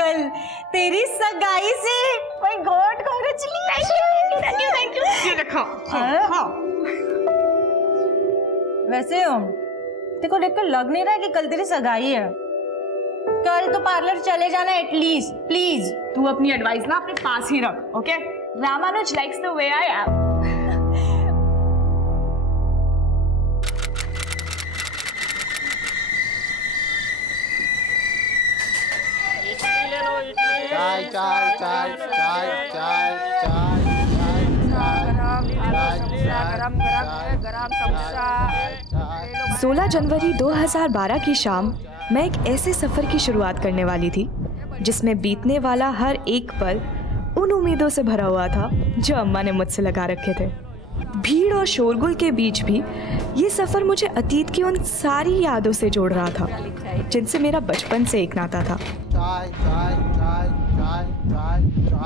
कल तेरी सगाई से। My God, congratulation. Thank you. ये रखो। वैसे तेरे को देखकर लग नहीं रहा है कि कल तेरी सगाई है। कल तो पार्लर चले जाना एटलीस्ट, प्लीज। तू अपनी एडवाइस ना अपने पास ही रख, okay? Ramanuj likes the way I am. चाय चाय चाय चाय चाय चाय गरम समोसा। 16 जनवरी 2012 की शाम मैं एक ऐसे सफ़र की शुरुआत करने वाली थी जिसमें बीतने वाला हर एक पल उन उम्मीदों से भरा हुआ था जो अम्मा ने मुझसे लगा रखे थे। भीड़ और शोरगुल के बीच भी ये सफ़र मुझे अतीत की उन सारी यादों से जोड़ रहा था जिनसे मेरा बचपन से एक नाता था।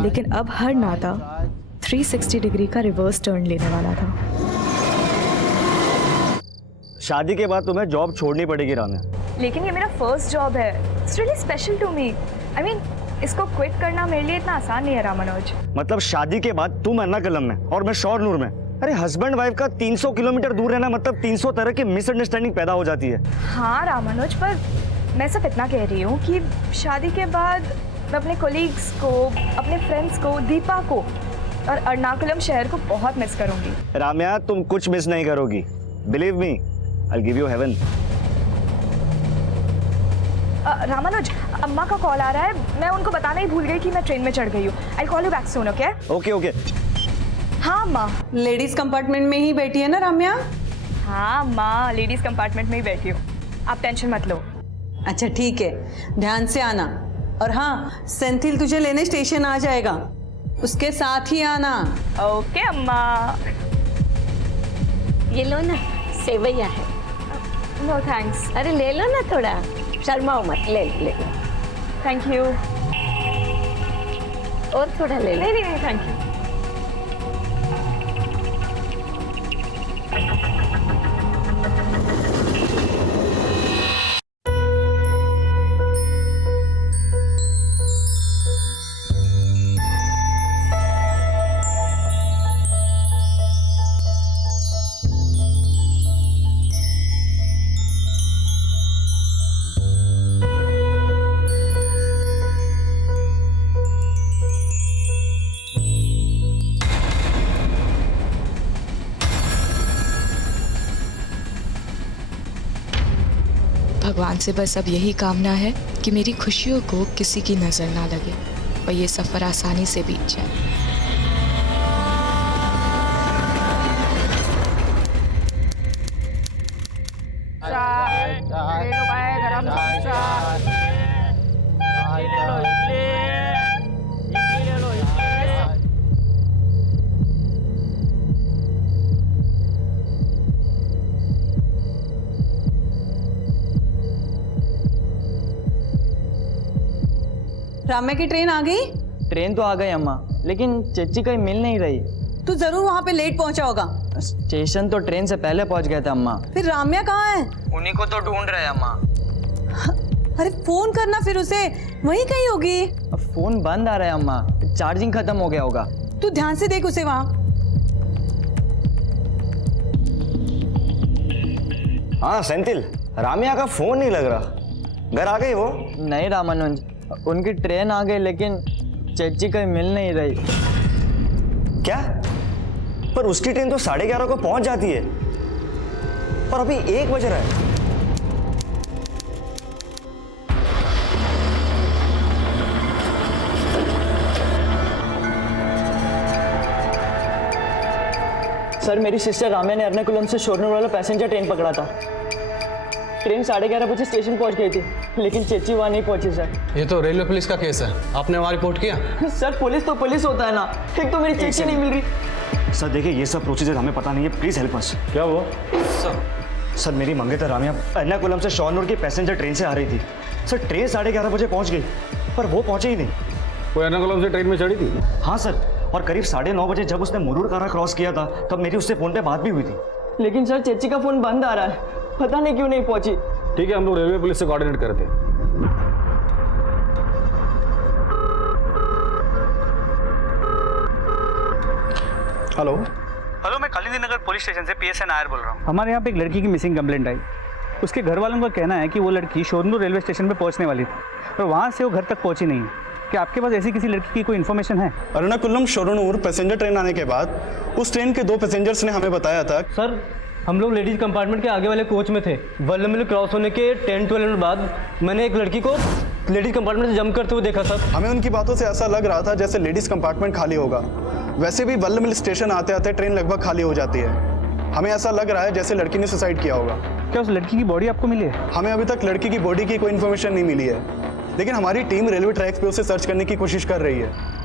लेकिन अब हर नाता 360 डिग्री का रिवर्स टर्न लेने वाला था। शादी के बाद तुम्हें जॉब छोड़नी पड़ेगी राम्या। लेकिन ये मेरा फर्स्ट जॉब है। It's really special to me. I mean, इसको क्विट करना मेरे लिए इतना आसान नहीं है रामानुज। मतलब शादी के बाद तुम एर्नाकुलम में और मैं शोरनूर में। अरे हस्बैंड वाइफ का 300 किलोमीटर दूर रहना मतलब 300 तरह की मिसअंडरस्टैंडिंग पैदा हो जाती है। हाँ रामानुज, पर मैं सिर्फ इतना कह रही हूँ कि शादी के बाद मैं अपने कोलीग्स को, अपने फ्रेंड्स को, दीपा को और एर्नाकुलम शहर को बहुत मिस करूंगी। राम्या, तुम कुछ मिस नहीं करोगी। Believe me, I will give you heaven. Ramanuj, अम्मा का कॉल आ रहा है। मैं उनको बताना ही भूल गई कि मैं ट्रेन में चढ़ गई हूँ। I call you back soon, okay? Okay okay. हाँ अम्मा। लेडीज कंपार्टमेंट में ही बैठी है ना राम्या? हाँ अम्मा, लेडीज कंपार्टमेंट में ही बैठी हूँ। आप टेंशन मत लो। अच्छा ठीक है, ध्यान से आना। और हाँ, सेंथिल तुझे लेने स्टेशन आ जाएगा, उसके साथ ही आना। ओके अम्मा। ये लो ना, सेवैया है। No thanks. अरे ले लो ना, थोड़ा शर्माओ मत, ले लो। Thank you. और थोड़ा ले लो। नहीं नहीं थैंक यू। भगवान से बस अब यही कामना है कि मेरी खुशियों को किसी की नज़र ना लगे और ये सफ़र आसानी से बीत जाए। गरम राम्या की ट्रेन आ गई? ट्रेन तो आ गई अम्मा, लेकिन चच्ची कहीं मिल नहीं रही। तू जरूर वहाँ पे लेट पहुँचा होगा। स्टेशन तो ट्रेन से पहले पहुँच गया था अम्मा। फिर राम्या कहाँ है? उन्हीं को तो ढूंढ रहे हैं अम्मा। अरे फोन करना फिर उसे, वहीं कहीं होगी। अब फोन बंद आ रहा है अम्मा, चार्जिंग खत्म हो गया होगा। तू ध्यान से देख उसे वहाँ। हाँ सेंथिल, राम्या का फोन नहीं लग रहा। घर आ गई वो? नहीं रामानुज, उनकी ट्रेन आ गई लेकिन चच्ची कहीं मिल नहीं रही। क्या? पर उसकी ट्रेन तो 11:30 को पहुंच जाती है और अभी 1 बज रहा है। सर, मेरी सिस्टर राम्या ने एर्नाकुलम से शोरनूर वाला पैसेंजर ट्रेन पकड़ा था। ट्रेन 11:30 बजे स्टेशन पहुंच गई थी, लेकिन चच्ची वहाँ नहीं पहुंची सर। ये तो रेलवे पुलिस का केस है, आपने वहाँ रिपोर्ट किया? सर पुलिस तो पुलिस होता है ना, एक तो मेरी चच्ची नहीं मिल रही। सर देखिए, ये सब प्रोसीजर हमें पता नहीं है, प्लीज हेल्प अस। क्या हुआ? सर मेरी मंगेतर राम्या एर्नाकुलम से शोरनूर की पैसेंजर ट्रेन से आ रही थी। सर ट्रेन 11:30 बजे पहुंच गई, पर वो पहुंचे ही नहीं। वो एर्नाकुलम से ट्रेन में चढ़ी थी? हाँ सर, और करीब 9:30 बजे जब उसने मुरूर कारा क्रॉस किया था तब मेरी उससे फोन पे बात भी हुई थी। लेकिन सर चच्ची का फोन बंद आ रहा है, पता नहीं क्यों नहीं पहुंची। ठीक है, हम लोग रेलवे पुलिस से कोऑर्डिनेट करते हैं। हेलो हेलो, मैं कालिंदी नगर पुलिस स्टेशन से PSI नायर बोल रहा हूँ। हमारे यहाँ पे एक लड़की की मिसिंग कंप्लेंट आई। उसके घर वालों का कहना है कि वो लड़की शोरनूर रेलवे स्टेशन पे पहुँचने वाली थी और वहाँ से वो घर तक पहुँची नहीं है। क्या आपके पास ऐसी किसी लड़की की कोई इन्फॉर्मेशन है? एर्नाकुलम शोरनूर पैसेंजर ट्रेन आने के बाद उस ट्रेन के 2 पैसेंजर्स ने हमें बताया था। सर, हम लोग लेडीज कंपार्टमेंट के आगे वाले कोच में थे। वल्लमल क्रॉस होने के 10-12 मिनट बाद मैंने एक लड़की को लेडीज कंपार्टमेंट से जंप करते हुए देखा सर। हमें उनकी बातों से ऐसा लग रहा था जैसे लेडीज कंपार्टमेंट खाली होगा। वैसे भी वल्लमल स्टेशन आते आते ट्रेन लगभग खाली हो जाती है। हमें ऐसा लग रहा है जैसे लड़की ने सुसाइड किया होगा। क्या उस लड़की की बॉडी आपको मिली है? हमें अभी तक लड़की की बॉडी की कोई इन्फॉर्मेशन नहीं मिली है, लेकिन हमारी टीम रेलवे ट्रैक्स पे उसे सर्च करने की कोशिश कर रही है।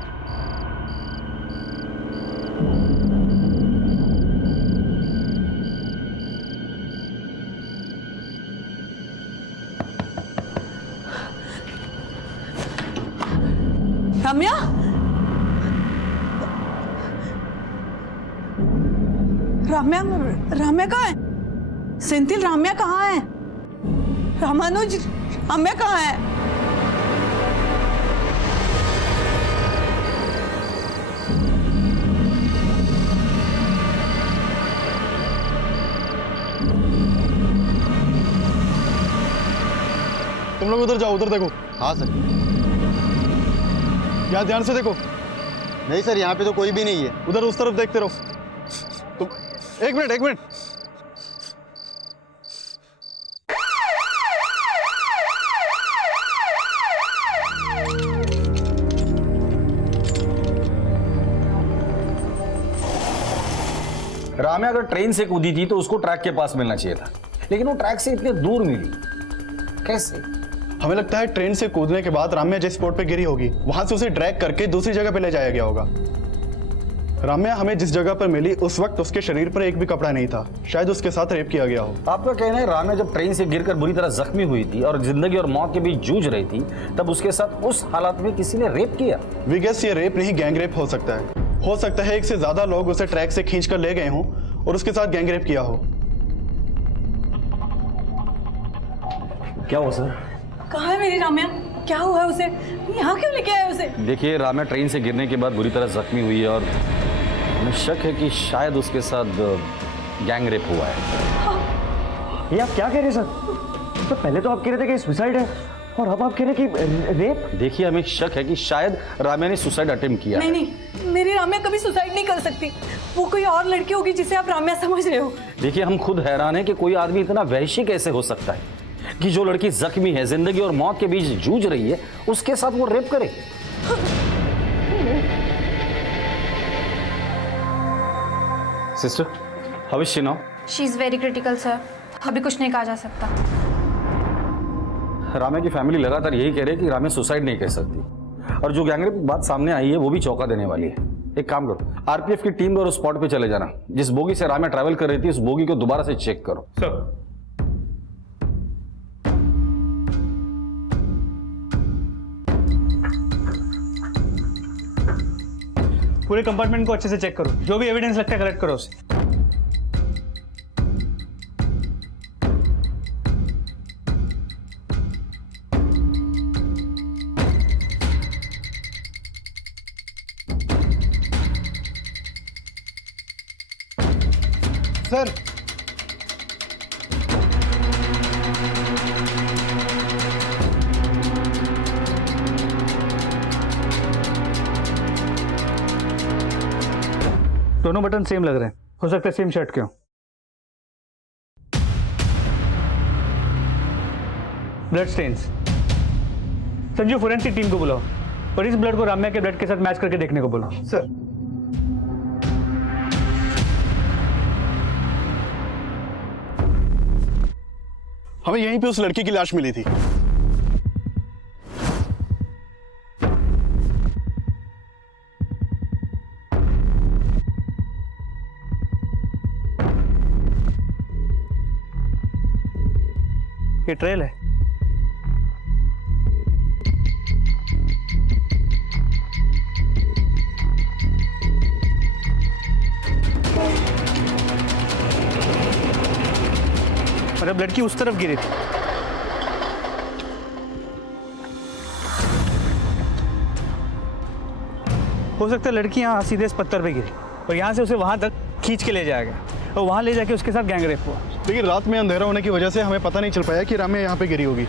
रम्या, रम्या, रम्या कहाँ है? सेंथिल, रम्या कहाँ है? रामानुज, रम्या कहाँ है? तुम लोग उधर जाओ, उधर देखो। हाँ सर। यहाँ ध्यान से देखो। नहीं सर, यहाँ पे तो कोई भी नहीं है। उधर उस तरफ देखते रहो। तुम एक मिनट। राम्या अगर ट्रेन से कूदी थी तो उसको ट्रैक के पास मिलना चाहिए था, लेकिन वो ट्रैक से इतने दूर मिली कैसे? हमें लगता है ट्रेन से कूदने के बाद राम्या जिस स्पॉट पे गिरी होगी वहां से उसे ड्रैग करके दूसरी जगह पे ले जाया गया होगा। राम्या हमें जिस जगह पर मिली उस वक्त उसके शरीर पर एक भी कपड़ा नहीं था। शायद उसके साथ रेप किया गया हो। आपका कहना है राम्या जब ट्रेन से गिरकर बुरी तरह जख्मी हुई थी और जिंदगी और मौत के बीच जूझ रही थी, तब उसके साथ उस हालात में किसी ने रेप किया? वी गेस ये रेप नहीं, गैंग रेप हो सकता है। हो सकता है एक से ज्यादा लोग उसे ट्रैक से खींच कर ले गए हों और उसके साथ गैंग रेप किया हो। क्या हुआ सर? कहाँ है मेरी रम्या? क्या हुआ है उसे? यहाँ क्यों लेके आए उसे? देखिए, राम्या ट्रेन से गिरने के बाद बुरी तरह जख्मी हुई है और हमें शक है कि शायद उसके साथ गैंग रेप हुआ है। ये आप क्या कह रहे हैं सर? तो पहले तो आप कह रहे थे कि सुसाइड है और अब आप कह रहे हैं कि रेप। देखिए, हमें शक है कि शायद राम्या ने सुसाइड अटेम्प्ट किया। नहीं, मेरी रम्या कभी सुसाइड नहीं कर सकती। वो कोई और लड़की होगी जिसे आप रम्या समझ रहे हो। देखिए, हम खुद हैरान हैं कि कोई आदमी इतना वहशी कैसे हो सकता है कि जो लड़की जख्मी है, जिंदगी और मौत के बीच जूझ रही है, उसके साथ वो रेप करे। Sister, how is she now? She is very critical sir. अभी कुछ नहीं कहा जा सकता। राम्या की फैमिली लगातार यही कह रही है कि राम्या सुसाइड नहीं कर सकती, और जो गैंगरेप की बात सामने आई है वो भी चौंका देने वाली है। एक काम करो, आरपीएफ की टीम और उस स्पॉट पे चले जाना। जिस बोगी से राम्या ट्रैवल कर रही थी उस बोगी को दोबारा से चेक करो। सर, पूरे कंपार्टमेंट को अच्छे से चेक करो। जो भी एविडेंस लगता है कलेक्ट करो उसे। सर, दोनों बटन सेम लग रहे हैं। हो सकता है सेम शर्ट के हो। Blood stains. Sanju, forensic team को बुलाओ और इस ब्लड को राम्या के ब्लड के साथ मैच करके देखने को बोलो। सर। हमें यहीं पे उस लड़की की लाश मिली थी। ये ट्रेल है। मतलब लड़की उस तरफ गिरी थी। हो सकता है लड़की यहाँ सीधे इस पत्थर पे गिरी और यहाँ से उसे वहाँ तक खींच के ले जाया गया और वहाँ ले जाके उसके साथ गैंग रेप हुआ। लेकिन रात में अंधेरा होने की वजह से हमें पता नहीं चल पाया कि राम्या यहाँ पे गिरी होगी।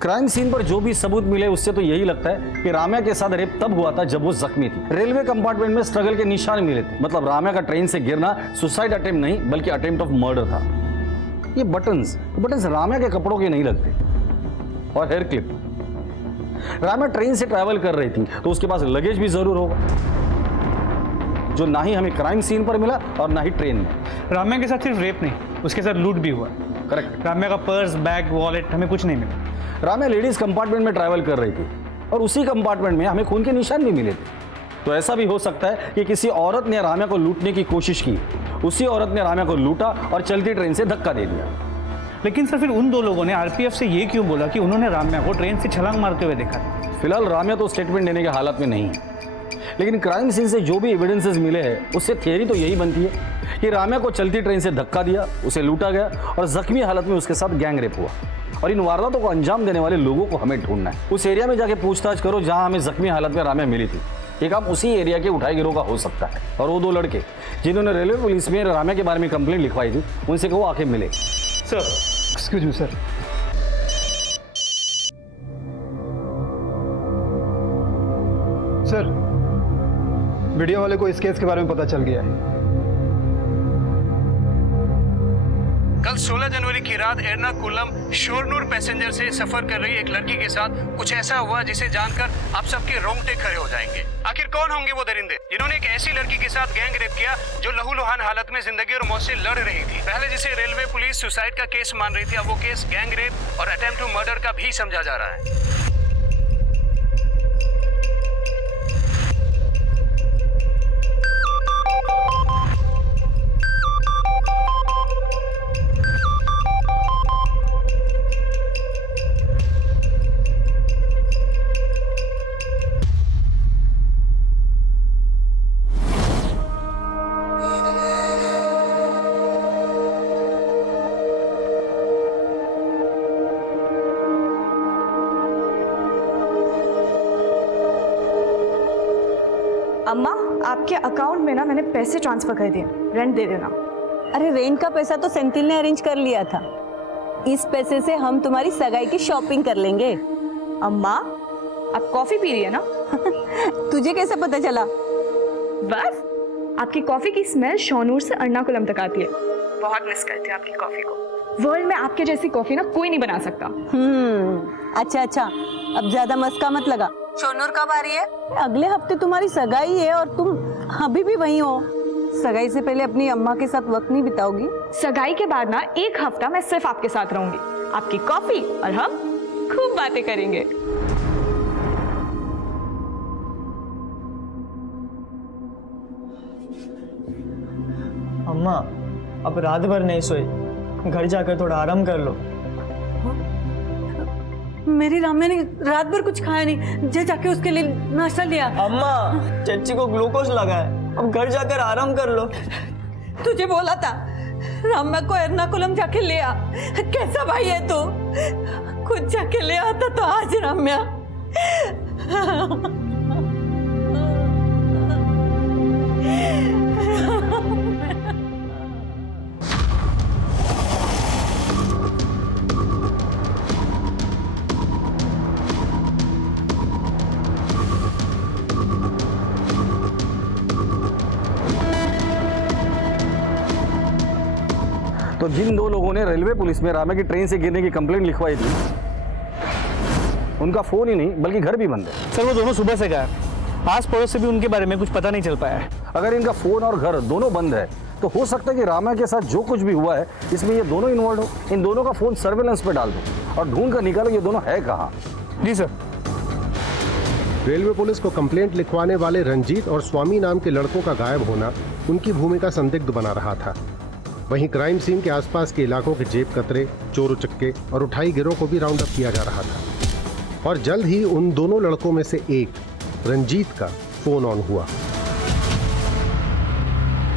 क्राइम सीन पर जो भी सबूत मिले उससे तो यही लगता है कि राम्या के साथ रेप तब हुआ था जब वो जख्मी थी। रेलवे कंपार्टमेंट में स्ट्रगल के निशान मिले थे, मतलब राम्या का ट्रेन से गिरना सुसाइड अटेम्प्ट नहीं बल्कि अटेम्प्ट ऑफ मर्डर था। ये बटन्स राम्या के कपड़ों के नहीं लगते। और हेयर क्लिप, राम्या ट्रेन से ट्रैवल कर रही थी तो उसके पास लगेज भी जरूर होगा, जो ना ही हमें क्राइम सीन पर मिला और ना ही ट्रेन में। राम्या के साथ सिर्फ रेप नहीं, उसके साथ लूट भी हुआ। करेक्ट। राम्या का पर्स, बैग, वॉलेट हमें कुछ नहीं मिला। राम्या लेडीज कंपार्टमेंट में ट्रैवल कर रही थी और उसी कंपार्टमेंट में हमें खून के निशान भी मिले थे। तो ऐसा भी हो सकता है कि किसी औरत ने राम्या को लूटने की कोशिश की, उसी औरत ने राम्या को लूटा और चलती ट्रेन से धक्का दे दिया। लेकिन सर फिर उन दो लोगों ने आरपीएफ से ये क्यों बोला कि उन्होंने राम्या को ट्रेन से छलांग मारते हुए देखा? फिलहाल राम्या तो स्टेटमेंट देने के हालत में नहीं है, लेकिन क्राइम सीन से जो भी एविडेंसेस मिले हैं उससे थियरी तो यही बनती है कि राम्या को चलती ट्रेन से धक्का दिया, उसे लूटा गया और जख्मी हालत में उसके साथ गैंग रेप हुआ। और इन वारदातों को अंजाम देने वाले लोगों को हमें ढूंढना है। उस एरिया में जाके पूछताछ करो जहां हमें जख्मी हालत में राम्या मिली थी। ये काम उसी एरिया के उठाई गिरोह का हो सकता है। और वो दो लड़के जिन्होंने रेलवे पुलिस में राम्या के बारे में कंप्लेंट लिखवाई थी, उनसे कहो आके मिले। Sir excuse me sir. Sir video वाले को इस केस के बारे में पता चल गया है। कल 16 जनवरी की रात एर्नाकुलम शोरनूर पैसेंजर से सफर कर रही एक लड़की के साथ कुछ ऐसा हुआ जिसे जानकर आप सबके रोंगटे खड़े हो जाएंगे। आखिर कौन होंगे वो दरिंदे जिन्होंने एक ऐसी लड़की के साथ गैंग रेप किया जो लहूलुहान हालत में जिंदगी और मौत से लड़ रही थी। पहले जिसे रेलवे पुलिस सुसाइड का केस मान रही थी, अब वो केस गैंग रेप और अटेम्प्ट टू मर्डर का भी समझा जा रहा है। अम्मा आपके अकाउंट में ना मैंने पैसे ट्रांसफर कर दिए, रेंट दे देना। अरे रेंट का पैसा तो सेंथिल ने अरेंज कर लिया था। इस पैसे से हम तुम्हारी सगाई की शॉपिंग कर लेंगे। अम्मा आप कॉफी पी रही है ना? तुझे कैसे पता चला? बस आपकी कॉफी की स्मेल शोनूर से एर्नाकुलम तक आती है। बहुत मिस करती हूँ आपकी कॉफी को। वर्ल्ड में आपके जैसी कॉफी ना कोई नहीं बना सकता। अच्छा अब ज्यादा मस्का मत लगा। शोनूर कब आ रही है? अगले हफ्ते तुम्हारी सगाई है और तुम अभी भी वहीं हो। सगाई से पहले अपनी अम्मा के साथ वक्त नहीं बिताओगी? सगाई के बाद ना एक हफ्ता मैं सिर्फ आपके साथ रहूंगी, आपकी कॉफी और हम खूब बातें करेंगे। अम्मा अब रात भर नहीं सोई, घर जाकर थोड़ा आराम कर लो। मेरी राम्या ने रात भर कुछ खाया नहीं, जाके उसके लिए नाश्ता लिया। अम्मा चच्ची को ग्लूकोज लगा है, अब घर जाकर आराम कर लो। तुझे बोला था राम्या को एर्नाकुलम जाके ले आ। कैसा भाई है तू? खुद जाके ले आता तो आज राम्या। तो जिन दो लोगों ने रेलवे पुलिस में राम्या की ट्रेन से गिरने की कंप्लेंट लिखवाई थी, उनका फोन ही नहीं बल्कि घर भी बंद है। सर वो दोनों सुबह से गायब, आस पड़ोस से भी उनके बारे में कुछ पता नहीं चल पाया है। अगर इनका फोन और घर दोनों बंद है तो हो सकता है कि राम्या के साथ जो कुछ भी हुआ है इसमें ये दोनों इन्वॉल्व हो। इन दोनों का फोन सर्वेलेंस पे डाल दो और ढूंढ कर निकालो ये दोनों है कहाँ। जी सर। रेलवे पुलिस को कंप्लेंट लिखवाने वाले रंजीत और स्वामी नाम के लड़कों का गायब होना उनकी भूमिका संदिग्ध बना रहा था। वहीं क्राइम सीन के आसपास के इलाकों के जेब कतरे, चोर उचक्के और उठाई गिरोह को भी राउंड अप किया जा रहा था। और जल्द ही उन दोनों लड़कों में से एक रंजीत का फोन ऑन हुआ।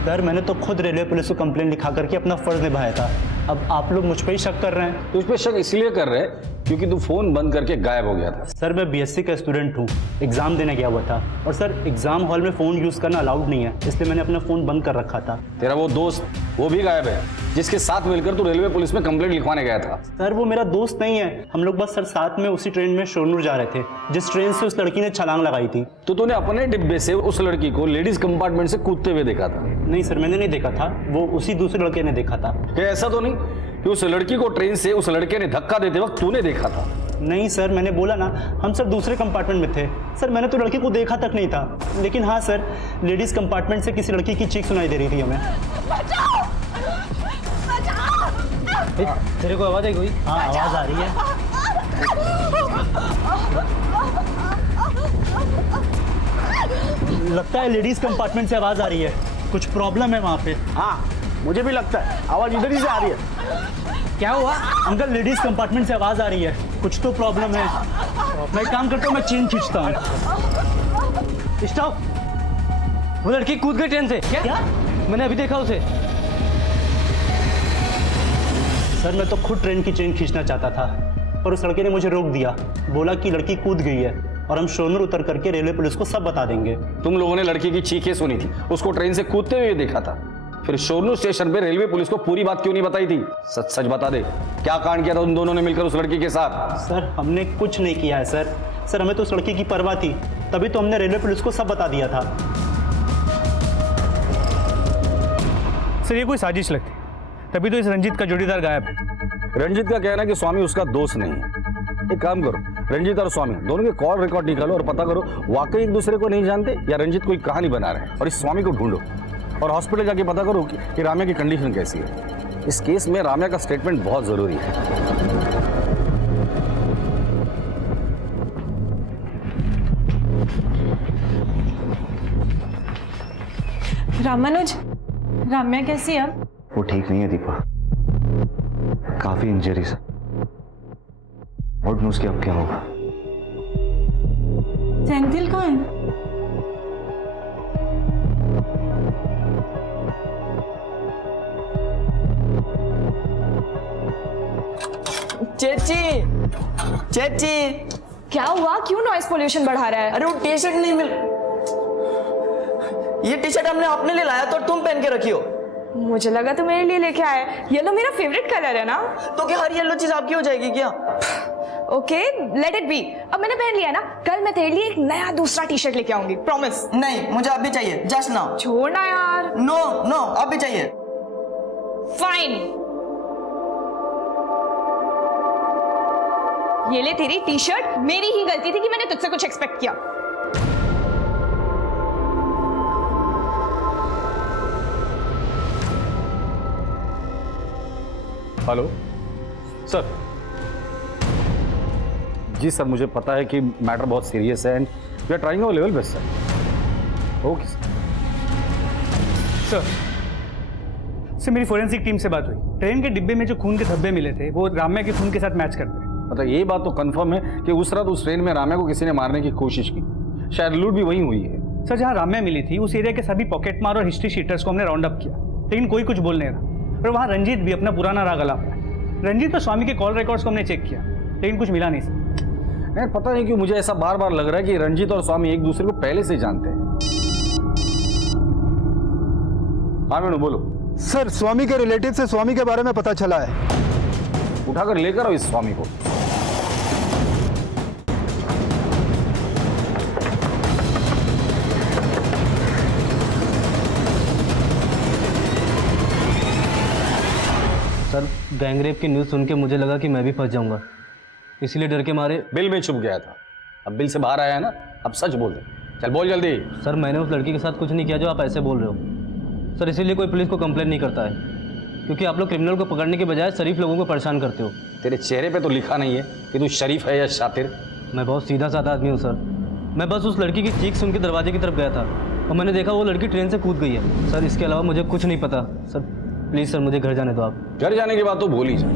सर मैंने तो खुद रेलवे पुलिस को कंप्लेंट लिखा करके अपना फर्ज निभाया था, अब आप लोग मुझ पर ही शक कर रहे हैं। तुझ पे शक इसलिए कर रहे हैं क्योंकि तू फोन बंद करके गायब हो गया था। सर मैं बीएससी का स्टूडेंट हूँ, एग्ज़ाम देने गया हुआ था और सर एग्ज़ाम हॉल में फ़ोन यूज़ करना अलाउड नहीं है, इसलिए मैंने अपना फ़ोन बंद कर रखा था। तेरा वो दोस्त वो भी गायब है जिसके साथ मिलकर तू रेलवे पुलिस में कंप्लेंट लिखवाने गया था। सर वो मेरा दोस्त नहीं है, हम लोग बस सर साथ में उसी ट्रेन में शोरनूर जा रहे थे जिस ट्रेन से उस लड़की ने छलांग लगाई थी। तो तूने अपने डिब्बे से उस लड़की को लेडीज कंपार्टमेंट से कूदते हुए देखा था? नहीं सर, मैंने नहीं देखा था, वो उसी दूसरे लड़के ने देखा था। क्या ऐसा तो नहीं कि उस लड़की को ट्रेन से उस लड़के ने धक्का देते वक्त तूने देखा था? नहीं सर, मैंने बोला ना हम सब दूसरे कंपार्टमेंट में थे। सर मैंने तो लड़की को देखा तक नहीं था, लेकिन हाँ सर लेडीज कंपार्टमेंट से किसी लड़की की चीख सुनाई दे रही थी हमें। तेरे को आवाज आई कोई? हाँ आवाज आ रही है। लगता है लेडीज कंपार्टमेंट से आवाज आ रही है, कुछ प्रॉब्लम है वहाँ पे। हाँ मुझे भी लगता है, आवाज इधर ही से आ रही है। क्या हुआ अंकल? लेडीज कंपार्टमेंट से आवाज आ रही है, कुछ तो प्रॉब्लम है। मैं एक काम करता हूँ, मैं चेन खींचता हूँ। स्टॉप, वो लड़की कूद गई ट्रेन से। क्या? मैंने अभी देखा उसे। सर मैं तो खुद ट्रेन की चेन खींचना चाहता था, पर उस लड़के ने मुझे रोक दिया, बोला कि लड़की कूद गई है और हम शोरनूर उतर करके रेलवे पुलिस को सब बता देंगे। तुम लोगों ने लड़की की चीखें सुनी थी, उसको ट्रेन से कूदते हुए देखा था, फिर शोरनूर स्टेशन पे रेलवे पुलिस को पूरी बात क्यों नहीं बताई थी? सच सच बता दे, क्या कांड किया था उन दोनों ने मिलकर उस लड़की के साथ? सर हमने कुछ नहीं किया है सर। सर हमें तो उस लड़की की परवाह थी, तभी तो हमने रेलवे पुलिस को सब बता दिया था। सर ये कोई साजिश लगती, तभी तो इस रंजीत का जोड़ीदार गायब है। रंजीत का कहना है कि स्वामी उसका दोस्त नहीं है। एक काम करो, रंजीत और स्वामी दोनों के कॉल रिकॉर्ड निकालो और पता करो वाकई एक दूसरे को नहीं जानते या रंजीत कोई कहानी बना रहे हैं, और इस स्वामी को ढूंढो और हॉस्पिटल जाके पता करो कि राम्या की कंडीशन कैसी है। इस केस में राम्या का स्टेटमेंट बहुत जरूरी है। रामानुज, राम्या कैसी है? वो ठीक नहीं है दीपा, काफी इंजरीज है। और न्यूज के अब क्या होगा? सेंथिल कहाँ है? चेची, चेची, क्या हुआ? क्यों नॉइस पोल्यूशन बढ़ा रहा है? अरे वो टी शर्ट नहीं मिल, ये टी शर्ट हमने अपने लिए लाया तो तुम पहन के रखी हो। मुझे लगा तो मेरे लिए लेके आए। येलो मेरा फेवरेट कलर है ना। तो क्या हर येलो चीज आपकी हो जाएगी क्या? Okay let it be. अब मैंने पहन लिया ना, कल मैं तेरे लिए एक नया दूसरा टी शर्ट लेके आऊंगी, प्रॉमिस। नहीं मुझे अब भी चाहिए, जस्ट नाउ। छोड़ना यार। नो नो अब भी चाहिए। फाइन, ये ले तेरी टी शर्ट। मेरी ही गलती थी कि मैंने तुझसे कुछ एक्सपेक्ट किया। Hello sir. जी सर, मुझे पता है कि मैटर बहुत सीरियस है and we are trying our level best sir. Okay sir मेरी फोरेंसिक टीम से बात हुई, ट्रेन के डिब्बे में जो खून के धब्बे मिले थे वो राम्या के खून के साथ मैच करते हैं। मतलब ये बात तो कंफर्म है कि उस रात उस ट्रेन में राम्या को किसी ने मारने की कोशिश की, शायद लूट भी वहीं हुई है। सर जहाँ राम्या मिली थी उस एरिया के सभी पॉकेट मार और हिस्ट्री शीटर्स को हमने राउंड अप किया, लेकिन कोई कुछ बोल नहीं रहा। और वहाँ रंजीत भी अपना पुराना राग अलाप रहा है। रंजीत और स्वामी के कॉल रिकॉर्ड्स को हमने चेक किया, लेकिन कुछ मिला नहीं सर। नहीं पता नहीं क्यों मुझे ऐसा बार बार लग रहा है कि रंजीत और स्वामी एक दूसरे को पहले से जानते हैं। हाँ मेनू बोलो। सर स्वामी के रिलेटिव से स्वामी के बारे में पता चला है। उठाकर लेकर आओ इस स्वामी को। सर गैंगरेप की न्यूज़ सुन के मुझे लगा कि मैं भी फंस जाऊंगा, इसीलिए डर के मारे बिल में छुप गया था। अब बिल से बाहर आया है ना, अब सच बोल दे। चल बोल जल्दी। सर मैंने उस लड़की के साथ कुछ नहीं किया जो आप ऐसे बोल रहे हो। सर इसीलिए कोई पुलिस को कंप्लेंट नहीं करता है, क्योंकि आप लोग क्रिमिनल को पकड़ने के बजाय शरीफ लोगों को परेशान करते हो। तेरे चेहरे पे तो लिखा नहीं है कि तू शरीफ है या शातिर। मैं बहुत सीधा साधा आदमी हूँ सर। मैं बस उस लड़की की चीख सुन के दरवाजे की तरफ गया था और मैंने देखा वो लड़की ट्रेन से कूद गई है। सर इसके अलावा मुझे कुछ नहीं पता। सर प्लीज़ सर मुझे घर जाने दो आप। घर जाने की बात तो भूल ही जा।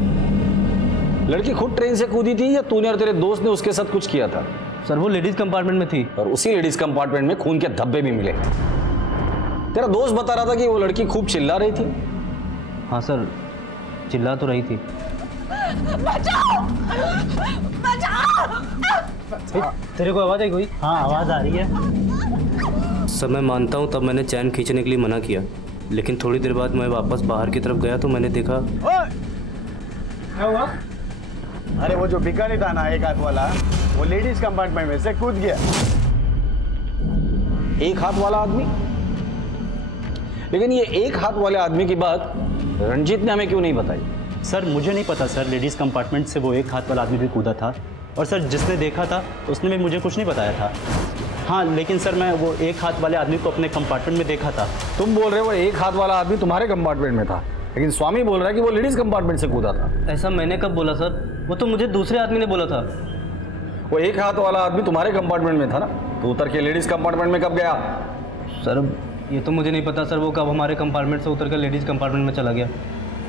लड़की खुद ट्रेन से कूदी थी या तूने और तेरे दोस्त ने उसके साथ कुछ किया था? सर वो लेडीज कंपार्टमेंट में थी और उसी लेडीज कंपार्टमेंट में खून के धब्बे भी मिले। तेरा दोस्त बता रहा था कि वो लड़की खूब चिल्ला रही थी। हाँ सर, चिल्ला तो रही थी। बचाओ! बचाओ! तेरे को आवाज़ आई कोई? हाँ आवाज़ आ रही है। सर मैं मानता हूँ तब मैंने चैन खींचने के लिए मना किया, लेकिन थोड़ी देर बाद मैं वापस बाहर की तरफ गया तो मैंने देखा। क्या हुआ? अरे वो जो भिखारी था ना एक हाथ वाला, वो लेडीज कंपार्टमेंट में से कूद गया। एक हाथ वाला आदमी? लेकिन ये एक हाथ वाले आदमी की बात रंजीत ने हमें क्यों नहीं बताई? सर मुझे नहीं पता सर, लेडीज कंपार्टमेंट से वो एक हाथ वाला आदमी भी कूदा था, और सर जिसने देखा था उसने भी मुझे कुछ नहीं बताया था। हाँ लेकिन सर मैं वो एक हाथ वाले आदमी को अपने कंपार्टमेंट में देखा था। तुम बोल रहे हो एक हाथ वाला आदमी तुम्हारे कंपार्टमेंट में था, लेकिन स्वामी बोल रहा है कि वो लेडीज कंपार्टमेंट से कूदा था। ऐसा मैंने कब बोला सर? वो तो मुझे दूसरे आदमी ने बोला था। वो एक हाथ वाला आदमी तुम्हारे कंपार्टमेंट में था ना, तो उतर के लेडीज कंपार्टमेंट में कब गया? सर ये तो मुझे नहीं पता सर, वो कब हमारे कंपार्टमेंट से उतर कर लेडीज कंपार्टमेंट में चला गया,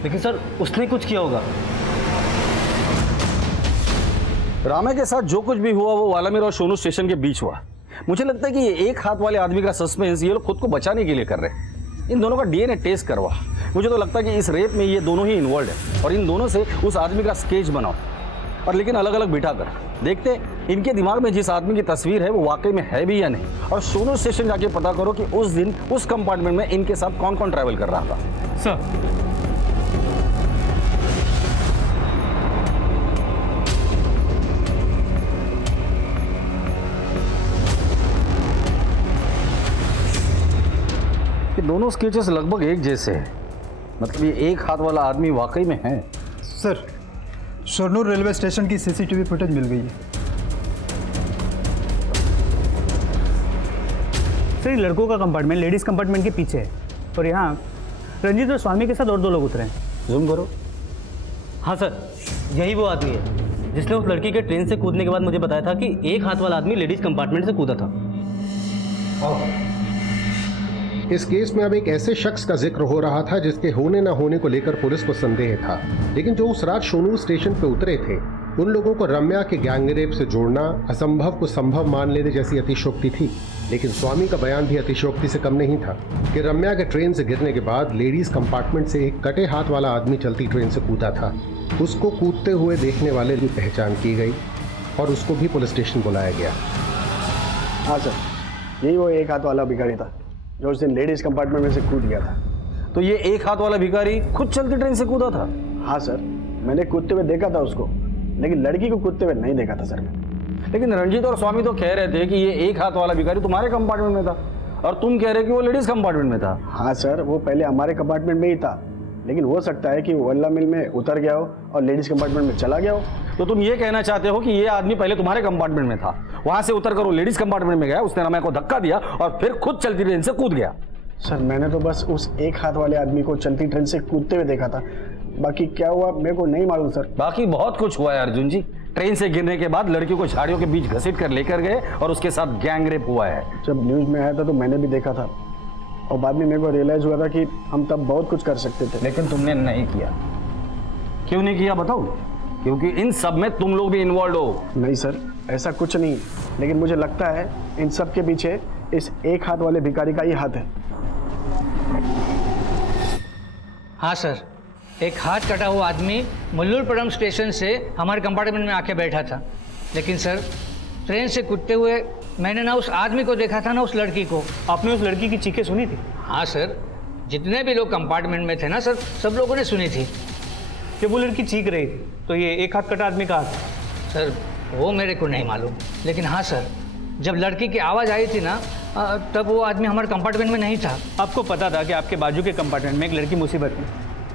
लेकिन सर उसने कुछ किया होगा। रामे के साथ जो कुछ भी हुआ वो वालामीर और सोनू स्टेशन के बीच हुआ। मुझे लगता है कि ये एक हाथ वाले आदमी का सस्पेंस ये लोग खुद को बचाने के लिए कर रहे हैं। इन दोनों का डीएनए टेस्ट करवा। मुझे तो लगता है कि इस रेप में ये दोनों ही इन्वॉल्व है, और इन दोनों से उस आदमी का स्केच बनाओ, और लेकिन अलग अलग बिठा कर देखते इनके दिमाग में जिस आदमी की तस्वीर है वो वाकई में है भी या नहीं। और सोनू स्टेशन जाके पता करो कि उस दिन उस कंपार्टमेंट में इनके साथ कौन कौन ट्रैवल कर रहा था। सर दोनों स्केचेस लगभग एक जैसे हैं, मतलब ये एक हाथ वाला आदमी वाकई में है। सर शोरनूर रेलवे स्टेशन की सीसीटीवी फुटेज मिल गई है। सर ये लड़कों का कंपार्टमेंट लेडीज कंपार्टमेंट के पीछे है, और यहाँ रंजीत और स्वामी के साथ और 2 लोग उतरे हैं। जूम करो। हाँ सर यही वो आदमी है जिसने उस लड़की के ट्रेन से कूदने के बाद मुझे बताया था कि एक हाथ वाला आदमी लेडीज कंपार्टमेंट से कूदा था। इस केस में अब एक ऐसे शख्स का जिक्र हो रहा था जिसके होने न होने को लेकर पुलिस को संदेह था, लेकिन जो उस रात शोनूर स्टेशन पे उतरे थे उन लोगों को रम्या के गैंगरेप से जोड़ना असंभव को संभव मान लेने जैसी अतिशयोक्ति थी। लेकिन स्वामी का बयान भी अतिशयोक्ति से कम नहीं था कि रम्या के ट्रेन से गिरने के बाद लेडीज कंपार्टमेंट से एक कटे हाथ वाला आदमी चलती ट्रेन से कूदा था। उसको कूदते हुए देखने वाले की पहचान की गई और उसको भी पुलिस स्टेशन बुलाया गया। हाँ सर, यही वो एक हाथ वाला भिखारी था जो उस दिन लेडीज कंपार्टमेंट में से कूद गया था। तो ये एक हाथ वाला भिखारी खुद चलती ट्रेन से कूदा था? हाँ सर, मैंने कूदते हुए देखा था उसको, लेकिन लड़की को कूदते हुए नहीं देखा था सर। लेकिन रंजीत और स्वामी तो कह रहे थे कि ये एक हाथ वाला भिखारी तुम्हारे कंपार्टमेंट में था, और तुम कह रहे कि वो लेडीज कंपार्टमेंट में था। हाँ सर, वो पहले हमारे कंपार्टमेंट में ही था, लेकिन हो सकता है कि वो वल्ला मिल में उतर गया हो और लेडीज कंपार्टमेंट में चला गया हो। तो तुम ये कहना चाहते हो कि ये आदमी पहले तुम्हारे कंपार्टमेंट में था, वहां से उतर कर वो लेडीज कंपार्टमेंट में गया, उसने रम्या को धक्का दिया और फिर खुद चलती ट्रेन से कूद गया। सर मैंने तो बस उस एक हाथ वाले आदमी को चलती ट्रेन से कूदते हुए देखा था, बाकी क्या हुआ मेरे को नहीं मालूम सर। बाकी बहुत कुछ हुआ है अर्जुन जी। ट्रेन से गिरने के बाद लड़कियों को झाड़ियों के बीच घसीट कर लेकर गए और उसके साथ गैंगरेप हुआ है। जब न्यूज में आया था तो मैंने भी देखा था, और बाद में मेरे को रियलाइज हुआ था कि हम तब बहुत कुछ कर सकते थे। लेकिन तुमने नहीं किया। क्यों नहीं किया बताओ? क्योंकि इन सब में तुम लोग भी इन्वॉल्व हो। नहीं सर, ऐसा कुछ नहीं, लेकिन मुझे लगता है इन सब के पीछे इस एक हाथ वाले भिखारी का ही हाथ है। हाँ सर, एक हाथ कटा हुआ आदमी मल्लूरपुरम स्टेशन से हमारे कंपार्टमेंट में आके बैठा था, लेकिन सर ट्रेन से कूदते हुए मैंने ना उस आदमी को देखा था ना उस लड़की को। आपने उस लड़की की चीखें सुनी थी? हाँ सर, जितने भी लोग कंपार्टमेंट में थे ना सर, सब लोगों ने सुनी थी। जब वो लड़की चीख रही थी तो ये एक हाथ कटा आदमी का हाथ? सर वो मेरे को नहीं मालूम, लेकिन हाँ सर, जब लड़की की आवाज़ आई थी ना तब वो आदमी हमारे कंपार्टमेंट में नहीं था। आपको पता था कि आपके बाजू के कंपार्टमेंट में एक लड़की मुसीबत में,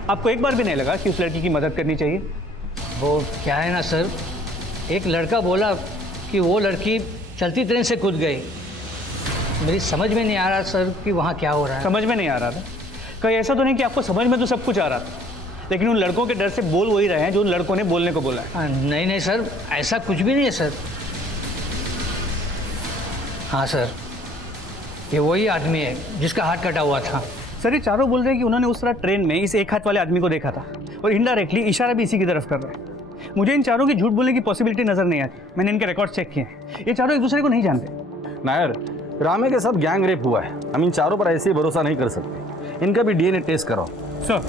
आपको एक बार भी नहीं लगा कि उस लड़की की मदद करनी चाहिए? वो क्या है ना सर, एक लड़का बोला कि वो लड़की चलती ट्रेन से कूद गई। मेरी समझ में नहीं आ रहा सर कि वहाँ क्या हो रहा है। समझ में नहीं आ रहा था? कहीं ऐसा तो नहीं कि आपको समझ में तो सब कुछ आ रहा था, लेकिन उन लड़कों के डर से बोल वही रहे हैं जो उन लड़कों ने बोलने को बोला है? नहीं नहीं सर, ऐसा कुछ भी नहीं है सर। हाँ सर, ये वही आदमी है जिसका हाथ कटा हुआ था। सर ये चारों बोल रहे हैं कि उन्होंने उस रात ट्रेन में इस एक हाथ वाले आदमी को देखा था, और इनडायरेक्टली इशारा भी इसी की तरफ कर रहे हैं। मुझे इन चारों की झूठ बोलने की पॉसिबिलिटी नजर नहीं आती। मैंने इनके रिकॉर्ड चेक किए हैं, ये चारों एक दूसरे को नहीं जानते। नायर, रामे के साथ गैंग रेप हुआ है, हम इन चारों पर ऐसे ही भरोसा नहीं कर सकते। इनका भी डीएनए टेस्ट कराओ। सर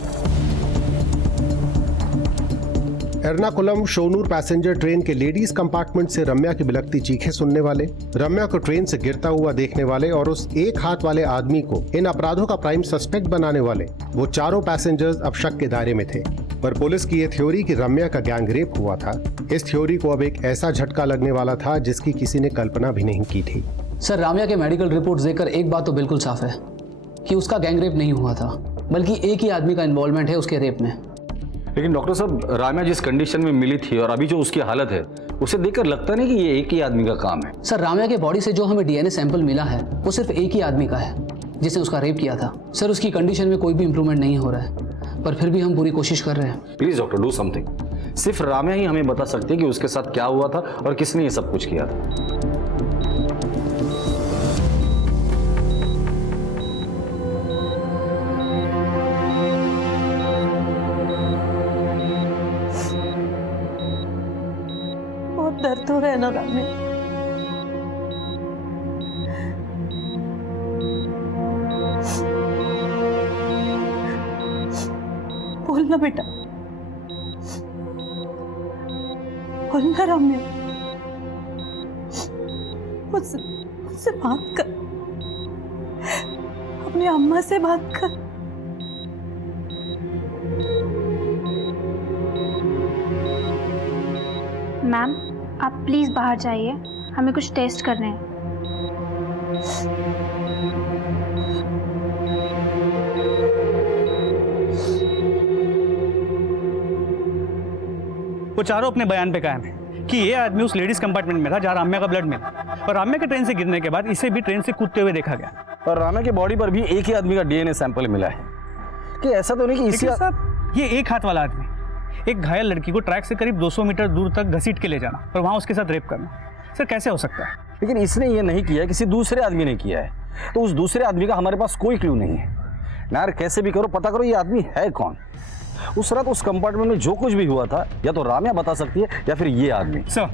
एर्नाकुलम शोनूर पैसेंजर ट्रेन के लेडीज कंपार्टमेंट से रम्या की बिलखती चीखें सुनने वाले, रम्या को ट्रेन से गिरता हुआ देखने वाले और उस एक हाथ वाले आदमी को इन अपराधों का प्राइम सस्पेक्ट बनाने वाले वो चारों पैसेंजर्स अब शक के दायरे में थे। पर पुलिस की ये थ्योरी कि रम्या का गैंग रेप हुआ था, इस थ्योरी को अब एक ऐसा झटका लगने वाला था जिसकी किसी ने कल्पना भी नहीं की थी। सर, राम्या के मेडिकल रिपोर्ट्स देखकर एक बात तो बिल्कुल साफ है कि उसका गैंग रेप नहीं हुआ था, बल्कि एक ही आदमी का इन्वॉल्वमेंट है उसके रेप में। लेकिन डॉक्टर साहब, राम्या जिस कंडीशन में मिली थी और अभी जो उसकी हालत है, उसे देखकर लगता नहीं कि ये एक ही आदमी का काम है। सर, राम्या के बॉडी से जो हमें डीएनए सैंपल मिला है वो सिर्फ एक ही आदमी का है जिसने उसका रेप किया था। सर, उसकी कंडीशन में कोई भी इंप्रूवमेंट नहीं हो रहा है, पर फिर भी हम पूरी कोशिश कर रहे हैं। Please doctor, do something. सिर्फ राम्या ही हमें बता सकती है कि उसके साथ क्या हुआ था और किसने ये सब कुछ किया था। दर्द हो रहा है ना राम्या? बोलना बेटा, बोलना राम्या, मुझसे बात कर, अपनी अम्मा से बात कर। मैम, आप प्लीज़ बाहर जाइए, हमें कुछ टेस्ट करने हैं। वो चारों अपने बयान पे कायम है कि ये आदमी उस लेडीज कंपार्टमेंट में था जहाँ राम्या का ब्लड मिला, और राम्या के ट्रेन से गिरने के बाद इसे भी ट्रेन से कूदते हुए देखा गया। और राम्या की बॉडी पर भी एक ही आदमी का डीएनए सैंपल मिला है। कि ऐसा तो नहीं कि इसी साहब, ये एक हाथ वाला आदमी एक घायल लड़की को ट्रैक से करीब 200 मीटर दूर तक घसीट के ले जाना और वहां उसके साथ रेप करना, सर कैसे हो सकता है? लेकिन इसने ये नहीं किया, किसी दूसरे आदमी ने किया है, तो उस दूसरे आदमी का हमारे पास कोई क्लू नहीं है। यार कैसे भी करो पता करो ये आदमी है कौन। उस रात उस कंपार्टमेंट में जो कुछ भी हुआ था या तो राम्या बता सकती है या फिर ये आदमी। सर,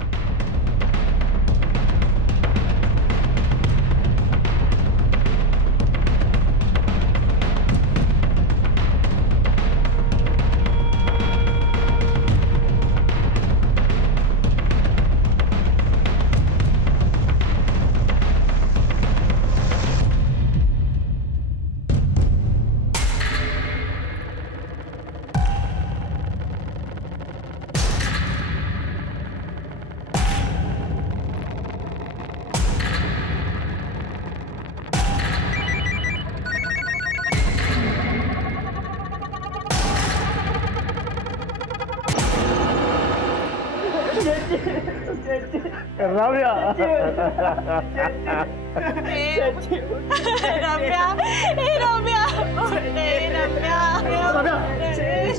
रम्या,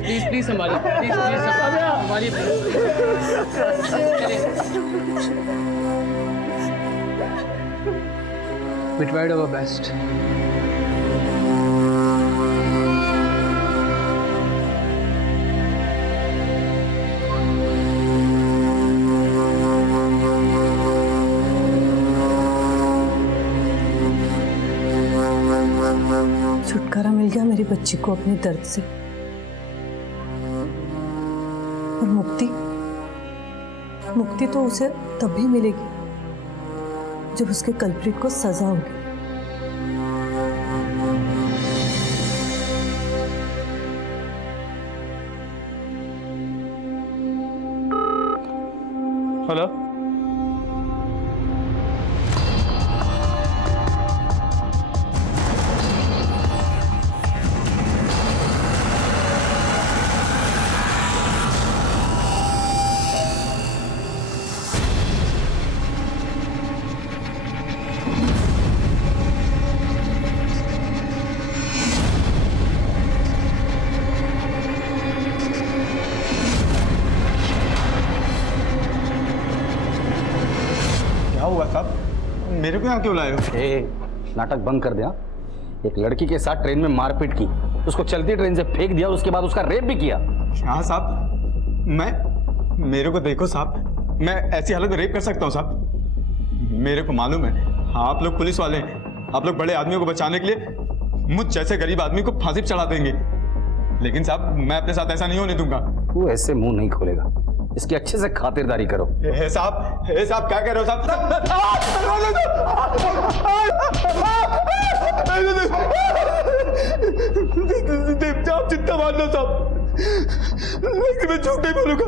प्लीज प्लीज संभालिए, प्लीज प्लीज संभालिए। We tried our best. छुटकारा मिल गया मेरी बच्ची को अपने दर्द से, और मुक्ति तो उसे तभी मिलेगी जब उसके कल्प्रिट को सजा होगी। हेलो, मेरे को यहाँ क्यों लाए हो? नाटक बंद कर दिया। एक लड़की के साथ ट्रेन में मारपीट की, उसको चलती ट्रेन से फेंक दिया, उसके बाद उसका रेप भी किया। हाँ साहब, मेरे को देखो साहब, मैं ऐसी हालत में रेप कर सकता हूँ साहब? मेरे को मालूम है आप लोग पुलिस वाले हैं, आप लोग बड़े आदमियों को बचाने के लिए मुझ जैसे गरीब आदमी को फांसी पे चढ़ा देंगे, लेकिन साहब मैं अपने साथ ऐसा नहीं होने दूंगा। तू ऐसे मुंह नहीं खोलेगा, इसकी अच्छे से खातिरदारी करो। साहब क्या कह रहे हो साहब? आप जितना मान लो साहब, लेकिन मैं झूठ नहीं बोलूंगा।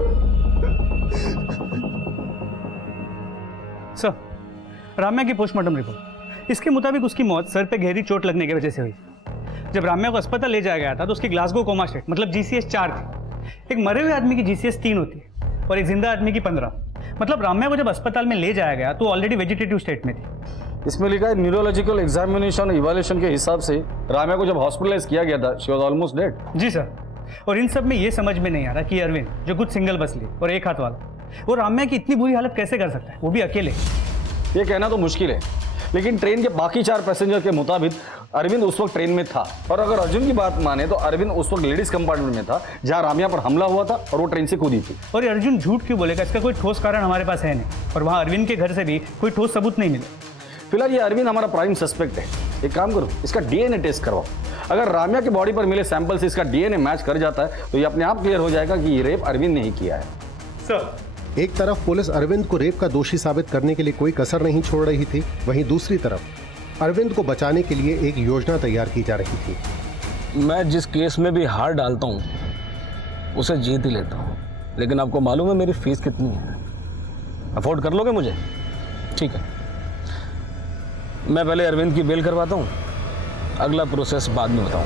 सर, राम्या की पोस्टमार्टम रिपोर्ट, इसके मुताबिक उसकी मौत सर पे गहरी चोट लगने की वजह से हुई। जब राम्या को अस्पताल ले जाया गया था तो उसकी ग्लासगो कोमा स्टेट मतलब GCS 4 थी। एक मरे हुए आदमी की GCS 3 होती है और एक जिंदा आदमी की 15। मतलब राम्या को जब अस्पताल में ले जाया गया तो ऑलरेडी वेजिटेटिव स्टेट में थी। इसमें लिखा है न्यूरोलॉजिकल एग्जामिनेशन इवैल्यूएशन के हिसाब से राम्या को जब हॉस्पिटलाइज किया गया था, शी वाज ऑलमोस्ट डेड। जी सर, और इन सब में ये समझ में नहीं आ रहा कि अरविंद जो कुछ सिंगल बस ली और एक हाथ वाला, वो राम्या की इतनी बुरी हालत कैसे कर सकता है, वो भी अकेले। ये कहना तो मुश्किल है, लेकिन ट्रेन के बाकी 4 पैसेंजर के मुताबिक अरविंद उस वक्त ट्रेन में था। और अगर अर्जुन की बात माने तो अरविंद उस वक्त लेडीज कंपार्टमेंट में था जहां राम्या पर हमला हुआ था और वो ट्रेन से कूदी थी। और अर्जुन झूठ क्यों बोलेगा? इसका कोई ठोस कारण हमारे पास है नहीं, और वहाँ अरविंद के घर से भी कोई ठोस सबूत नहीं मिले। फिलहाल ये अरविंद हमारा प्राइम सस्पेक्ट है। एक काम करो, इसका DNA टेस्ट करवाओ। अगर राम्या की बॉडी पर मिले सैंपल से इसका DNA मैच कर जाता है तो ये अपने आप क्लियर हो जाएगा कि ये रेप अरविंद ने ही किया है। सर, एक तरफ पुलिस अरविंद को रेप का दोषी साबित करने के लिए कोई कसर नहीं छोड़ रही थी, वहीं दूसरी तरफ अरविंद को बचाने के लिए एक योजना तैयार की जा रही थी। मैं जिस केस में भी हार डालता हूँ उसे जीत ही लेता हूँ, लेकिन आपको मालूम है मेरी फीस कितनी है? अफोर्ड कर लोगे मुझे? ठीक है, मैं पहले अरविंद की बेल करवाता हूँ, अगला प्रोसेस बाद में बताऊँ।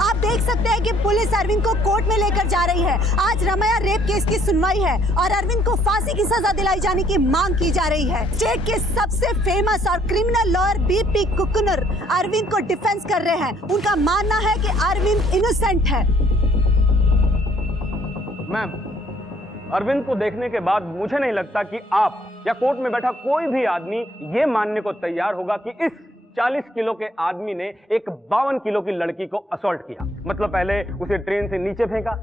आप देख सकते हैं कि पुलिस अरविंद को कोर्ट में लेकर जा रही है। आज राम्या रेप केस की सुनवाई है और अरविंद को फांसी की सजा दिलाई जाने की मांग की जा रही है। स्टेट के सबसे फेमस और क्रिमिनल लॉयर BP कुकुनर अरविंद को डिफेंस कर रहे हैं। उनका मानना है कि अरविंद इनोसेंट है। मैम, अरविंद को देखने के बाद मुझे नहीं लगता कि आप या कोर्ट में बैठा कोई भी आदमी ये मानने को तैयार होगा कि इस 40 किलो के आदमी ने एक 52 किलो की लड़की को असॉल्ट किया। मतलब पहले उसे ट्रेन से नीचे फेंका,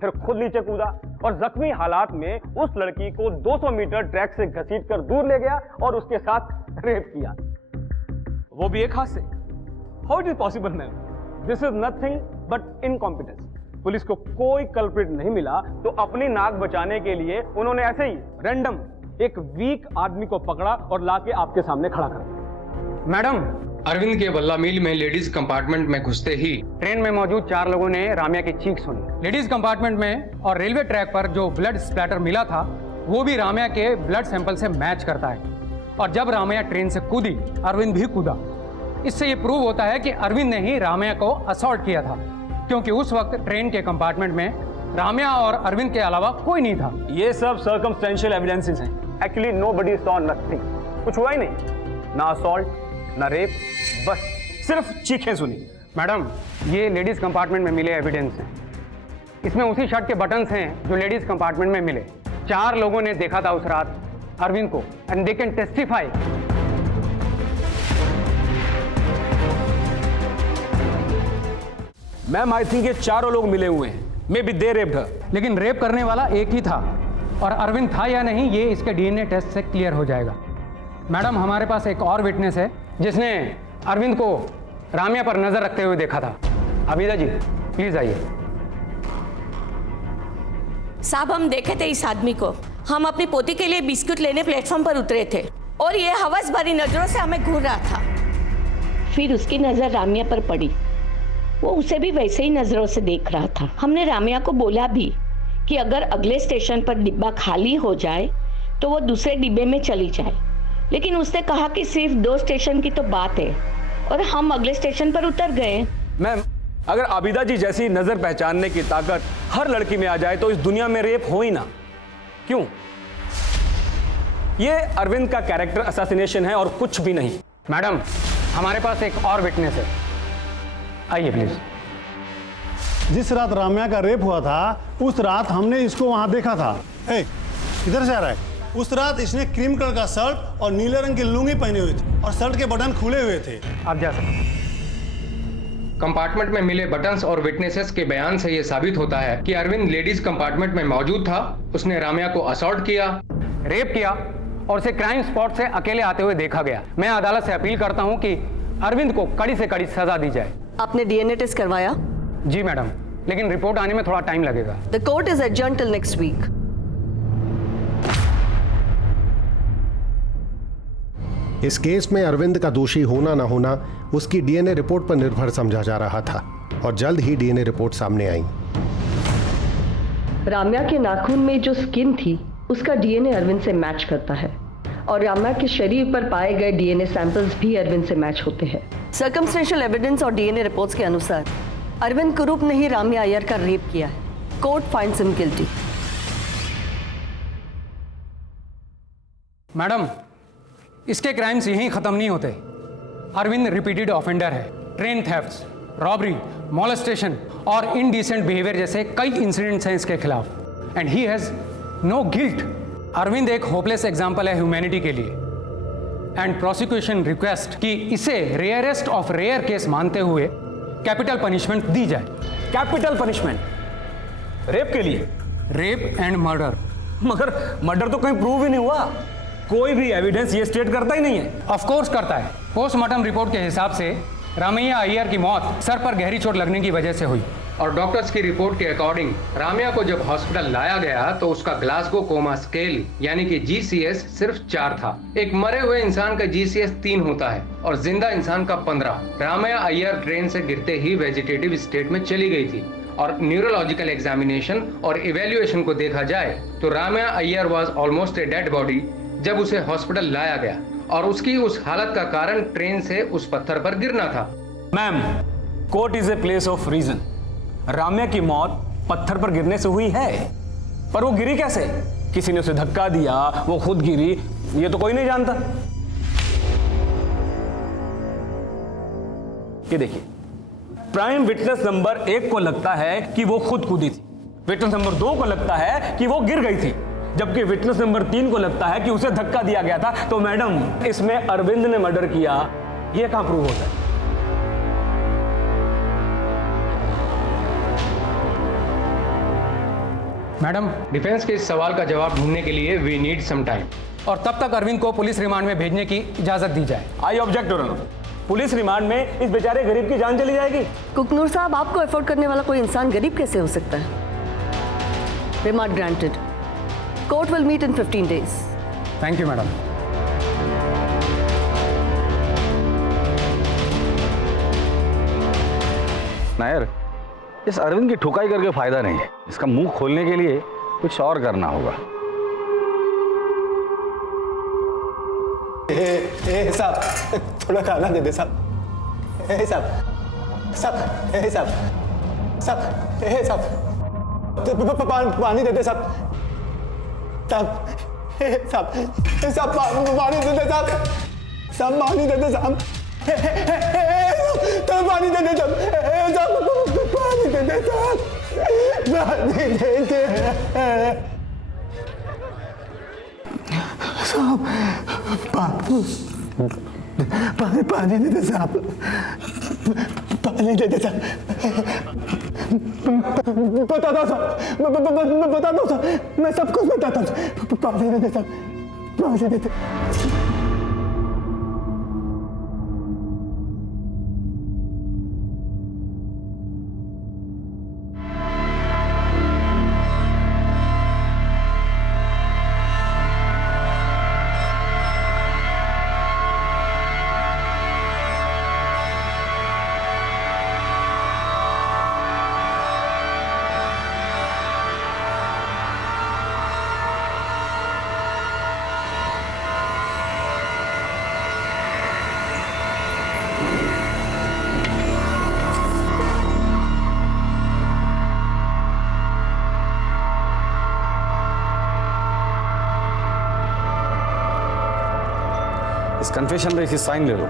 फिर खुद नीचे कूदा और जख्मी हालात में उस लड़की को 200 मीटर ट्रैक से घसीटकर दूर ले गया और उसके साथ रेप किया, वो भी एक हाथ से। How it is possible ma'am? This is nothing but incompetence. Police को कोई कल्प्रिट नहीं मिला तो अपनी नाक बचाने के लिए उन्होंने ऐसे ही रैंडम एक वीक आदमी को पकड़ा और लाके आपके सामने खड़ा कर दिया। मैडम, अरविंद के बल्ला मिल में लेडीज कंपार्टमेंट में घुसते ही ट्रेन में मौजूद 4 लोगों ने राम्या की चीख सुनी। लेडीज कंपार्टमेंट में और रेलवे ट्रैक पर जो ब्लड स्प्लैटर मिला था वो भी राम्या के ब्लड सैंपल से मैच करता है। और जब राम्या ट्रेन से कूदी, अरविंद भी कूदा। इससे ये प्रूव होता है कि अरविंद ने ही राम्या को असॉल्ट किया था, क्योंकि उस वक्त ट्रेन के कंपार्टमेंट में राम्या और अरविंद के अलावा कोई नहीं था। ये सब सर्कमस्टेंशियल एविडेंसेस हैं। Actually nobody saw nothing. कुछ हुआ ही नहीं, ना असॉल्ट ना रेप, बस सिर्फ चीखें सुनी। मैडम, ये लेडीज कंपार्टमेंट में मिले एविडेंस हैं। इसमें उसी शर्ट के बटन्स हैं जो लेडीज कंपार्टमेंट में मिले। 4 लोगों ने देखा था उस रात अरविंद को, and they can testify. Ma'am, I think ये 4 लोग मिले हुए हैं। मे बी दे रेप्ड हर। लेकिन रेप करने वाला एक ही था, और अरविंद था या नहीं ये इसके DNA टेस्ट से क्लियर हो जाएगा। मैडम, हमारे पास एक और विटनेस है जिसने अरविंद को राम्या पर नजर रखते हुए देखा था। अबीदा जी, प्लीज आइए। साहब, हम देखे थे इस आदमी को। हम अपनी पोती के लिए बिस्कुट लेने प्लेटफॉर्म पर उतरे थे और ये हवस भरी नजरों से हमें घूर रहा था। फिर उसकी नजर राम्या पर पड़ी। वो उसे भी वैसे ही नजरों से देख रहा था। हमने राम्या को बोला भी कि अगर अगले स्टेशन पर डिब्बा खाली हो जाए तो वो दूसरे डिब्बे में चली जाए, लेकिन उसने कहा कि सिर्फ 2 स्टेशन की तो बात है, और हम अगले स्टेशन पर उतर गए। मैम, अगर आबिदा जी जैसी नजर पहचानने की ताकत हर लड़की में आ जाए तो इस दुनिया में रेप हो ही ना। क्यों? ये अरविंद का कैरेक्टर असैसिनेशन है और कुछ भी नहीं। मैडम, हमारे पास एक और विटनेस है। आइए प्लीज। जिस रात राम्या का रेप हुआ था उस रात हमने इसको वहां देखा था। किधर से आ रहा है? उस रात इसने क्रीम कलर का शर्ट और नीले रंग की लुंगी पहनी हुई थी और शर्ट के बटन खुले हुए थे। आप जा सकते हैं। कंपार्टमेंट में मिले बटन्स और विटनेसेस के बयान से यह साबित होता है कि अरविंद लेडीज कंपार्टमेंट में मौजूद था। उसने राम्या को असॉल्ट किया, रेप किया और उसे क्राइम स्पॉट से अकेले आते हुए देखा गया। मैं अदालत से अपील करता हूं कि अरविंद को कड़ी से कड़ी सजा दी जाए। आपने डीएनए टेस्ट करवाया? जी मैडम, लेकिन रिपोर्ट आने में थोड़ा टाइम लगेगा। The court is adjourned till next week. इस केस में अरविंद का दोषी होना ना होना उसकी डीएनए रिपोर्ट पर निर्भर समझा जा रहा था और जल्द ही डीएनए रिपोर्ट सामने आई। राम्या के नाखून में जो स्किन थी उसका डीएनए अरविंद से मैच करता है और राम्या के शरीर पर पाए गए डीएनए सैंपल्स भी अरविंद से मैच होते हैं। सर्कमस्टेंशियल एविडेंस और डीएनए रिपोर्ट्स के अनुसार अरविंद कुरूप ने ही राम्या अय्यर का रेप किया है। Court finds him guilty. Madam, इसके क्राइम्स यहीं खत्म नहीं होते। अरविंद रिपीटेड ऑफेंडर है। ट्रेन थेफ्ट्स, रॉबरी, मॉलेस्टेशन और इनडिसेंट बिहेवियर जैसे कई इंसिडेंट्स हैं इसके खिलाफ and he has no guilt. Arvind एक होपलेस एग्जाम्पल है ह्यूमैनिटी के लिए एंड प्रोसिक्यूशन रिक्वेस्ट कि इसे रेयरेस्ट ऑफ रेयर केस मानते हुए कैपिटल पनिशमेंट दी जाए। कैपिटल पनिशमेंट रेप के लिए? Rape and murder. मगर मर्डर तो कहीं प्रूव ही नहीं हुआ, कोई भी एविडेंस ये स्टेट करता ही नहीं है। ऑफ कोर्स करता है। पोस्टमार्टम रिपोर्ट के हिसाब से रामैया अय्यर की मौत सर पर गहरी चोट लगने की वजह से हुई और डॉक्टर्स की रिपोर्ट के अकॉर्डिंग राम्या को जब हॉस्पिटल लाया गया तो उसका ग्लासगो कोमा स्केल यानी कि GCS सिर्फ 4 था। एक मरे हुए इंसान का GCS 3 होता है और जिंदा इंसान का 15। राम्या अय्यर ट्रेन से गिरते ही वेजिटेटिव स्टेट में चली गई थी और न्यूरोलॉजिकल एग्जामिनेशन और इवेल्युएशन को देखा जाए तो Ramya Iyer was almost a dead body जब उसे हॉस्पिटल लाया गया और उसकी उस हालत का कारण ट्रेन से उस पत्थर पर गिरना था। Ma'am, court is a place of reason. Ramya की मौत पत्थर पर गिरने से हुई है, पर वो गिरी कैसे? किसी ने उसे धक्का दिया, वो खुद गिरी, ये तो कोई नहीं जानता। ये देखिए, प्राइम विटनेस नंबर 1 को लगता है कि वो खुद कूदी थी, विटनेस नंबर 2 को लगता है कि वो गिर गई थी, जबकि विटनेस नंबर 3 को लगता है कि उसे धक्का दिया गया था। तो मैडम, इसमें अरविंद ने मर्डर किया, ये कहां प्रूव होता है? मैडम, डिफेंस के इस सवाल का जवाब ढूंढने के लिए वी नीड सम टाइम और तब तक अरविंद को पुलिस रिमांड में भेजने की इजाजत दी जाए। I object your honour. Police remand में इस बेचारे गरीब की जान चली जाएगी। कुकनूर साहब, आपको अफोर्ड करने वाला कोई इंसान गरीब कैसे हो सकता है? Remand granted. Court will meet in 15 days। Thank you madam. Nair, इस अरविंद की ठुकाई करके फायदा नहीं है। इसका मुंह खोलने के लिए कुछ और करना होगा। साहब, थोड़ा खाना दे दे साहब। साहब साहब साहब साहब साहब पानी दे दे साहब। साहब साहब साहब पानी दे दे साहब। साहब पानी दे दे साहब। तो पानी दे दे साहब। पानी दे दे साहब। पानी दे दे साहब। पानी दे दे साहब। पानी दे दे साहब। बता दो साहब, बता दो साहब, मैं सब कुछ बताता हूँ। पानी दे दे साहब, पानी दे दे। इस कन्फेशन पे इसी साइन ले लो।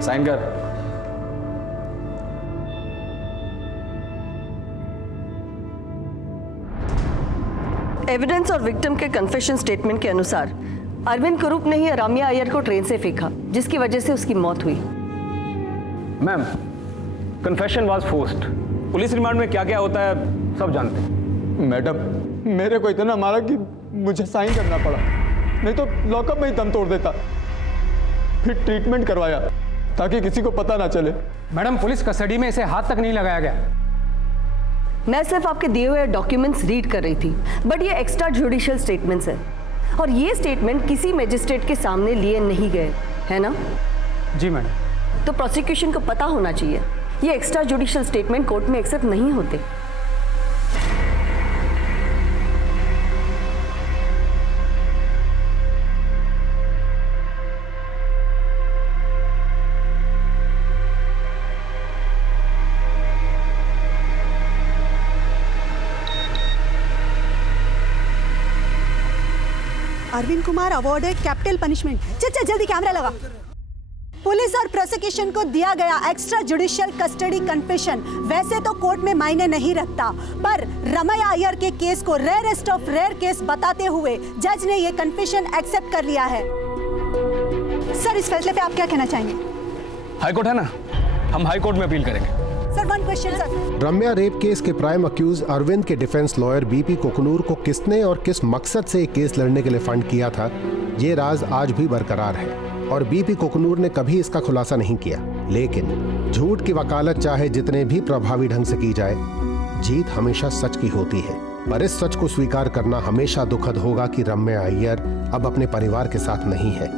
साइन कर। एविडेंस और विक्टिम के कन्फेशन स्टेटमेंट के अनुसार अरविंद कुरूप ने ही राम्या अय्यर को ट्रेन से फेंका, जिसकी वजह से उसकी मौत हुई। Ma'am, confession was forced. Police remand में क्या क्या होता है सब जानते हैं। मैडम, मेरे को इतना मारा कि मुझे साइन करना पड़ा, नहीं तो लॉकअप में ही दम तोड़ देता। फिर ट्रीटमेंट करवाया, ताकि किसी को पता ना चले। मैडम, पुलिस कस्टडी में इसे हाथ तक नहीं लगाया गया। मैं सिर्फ आपके दिए हुए डॉक्यूमेंट्स रीड कर रही थी, बट ये एक्स्ट्रा जुडिशियल स्टेटमेंट्स है और ये स्टेटमेंट किसी मजिस्ट्रेट के सामने लिए नहीं गए, है ना? जी मैडम। तो प्रोसिक्यूशन को पता होना चाहिए ये एक्स्ट्रा जुडिशियल स्टेटमेंट कोर्ट में एक्सेप्ट नहीं होते। Arvind Kumar awarded capital punishment. चल जल्दी कैमरा लगा। पुलिस और प्रोसिक्यूशन को दिया गया एक्स्ट्रा जुडिशियल कस्टडी कन्फेशन वैसे तो कोर्ट में मायने नहीं रखता, पर रमैया अय्यर के केस को रेयरेस्ट ऑफ रेयर केस बताते हुए जज ने ये कन्फेशन एक्सेप्ट कर लिया है। सर, इस फैसले पे आप क्या कहना चाहेंगे? हाईकोर्ट है ना, हम हाईकोर्ट में अपील करेंगे। Sir, one question sir. Ramya rape case के प्राइम अक्यूज अरविंद के डिफेंस लॉयर बीपी कोकनूर को किसने और किस मकसद से केस लड़ने के लिए फंड किया था, ये राज आज भी बरकरार है और बीपी कोकनूर ने कभी इसका खुलासा नहीं किया। लेकिन झूठ की वकालत चाहे जितने भी प्रभावी ढंग से की जाए, जीत हमेशा सच की होती है। पर इस सच को स्वीकार करना हमेशा दुखद होगा कि रम्या अय्यर अब अपने परिवार के साथ नहीं है।